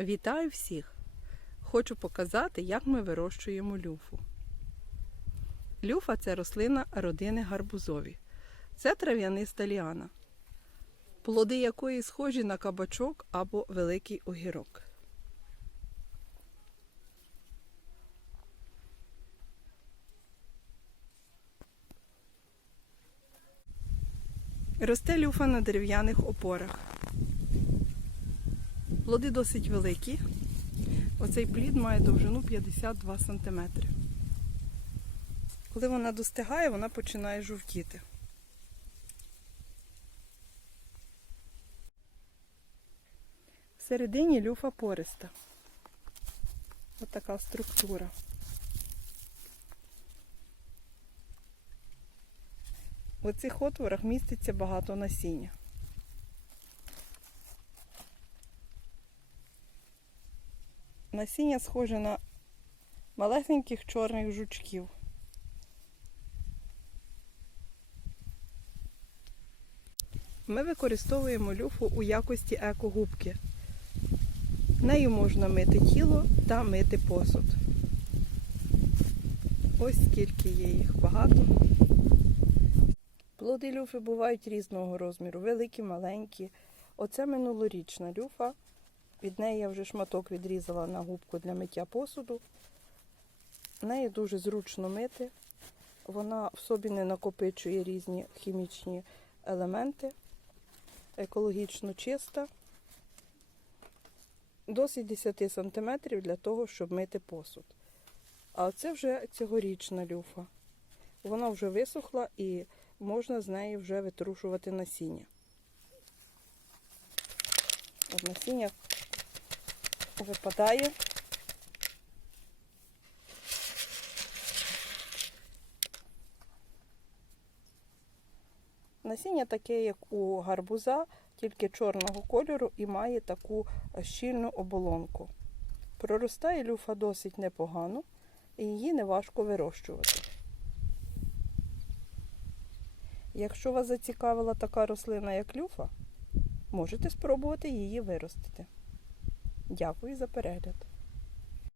Вітаю всіх! Хочу показати, як ми вирощуємо люфу. Люфа це рослина родини гарбузові. Це трав'яниста ліана, плоди якої схожі на кабачок або великий огірок. Росте люфа на дерев'яних опорах. Плоди досить великі. Оцей плід має довжину 52 см. Коли вона достигає, вона починає жовтіти. Всередині люфа пориста. Ось така структура. В цих отворах міститься багато насіння. Насіння схоже на малесеньких чорних жучків. Ми використовуємо люфу у якості екогубки. Нею можна мити тіло та мити посуд. Ось скільки є їх багато. Плоди люфи бувають різного розміру, великі, маленькі. Оце минулорічна люфа. Від неї я вже шматок відрізала на губку для миття посуду. Неї дуже зручно мити. Вона в собі не накопичує різні хімічні елементи. Екологічно чиста. Досить 10 см для того, щоб мити посуд. А це вже цьогорічна люфа. Вона вже висохла і можна з неї вже витрушувати насіння. От насіння випадає. Насіння таке, як у гарбуза, тільки чорного кольору і має таку щільну оболонку. Проростає люфа досить непогано і її не важко вирощувати. Якщо вас зацікавила така рослина, як люфа, можете спробувати її виростити. Дякую за перегляд.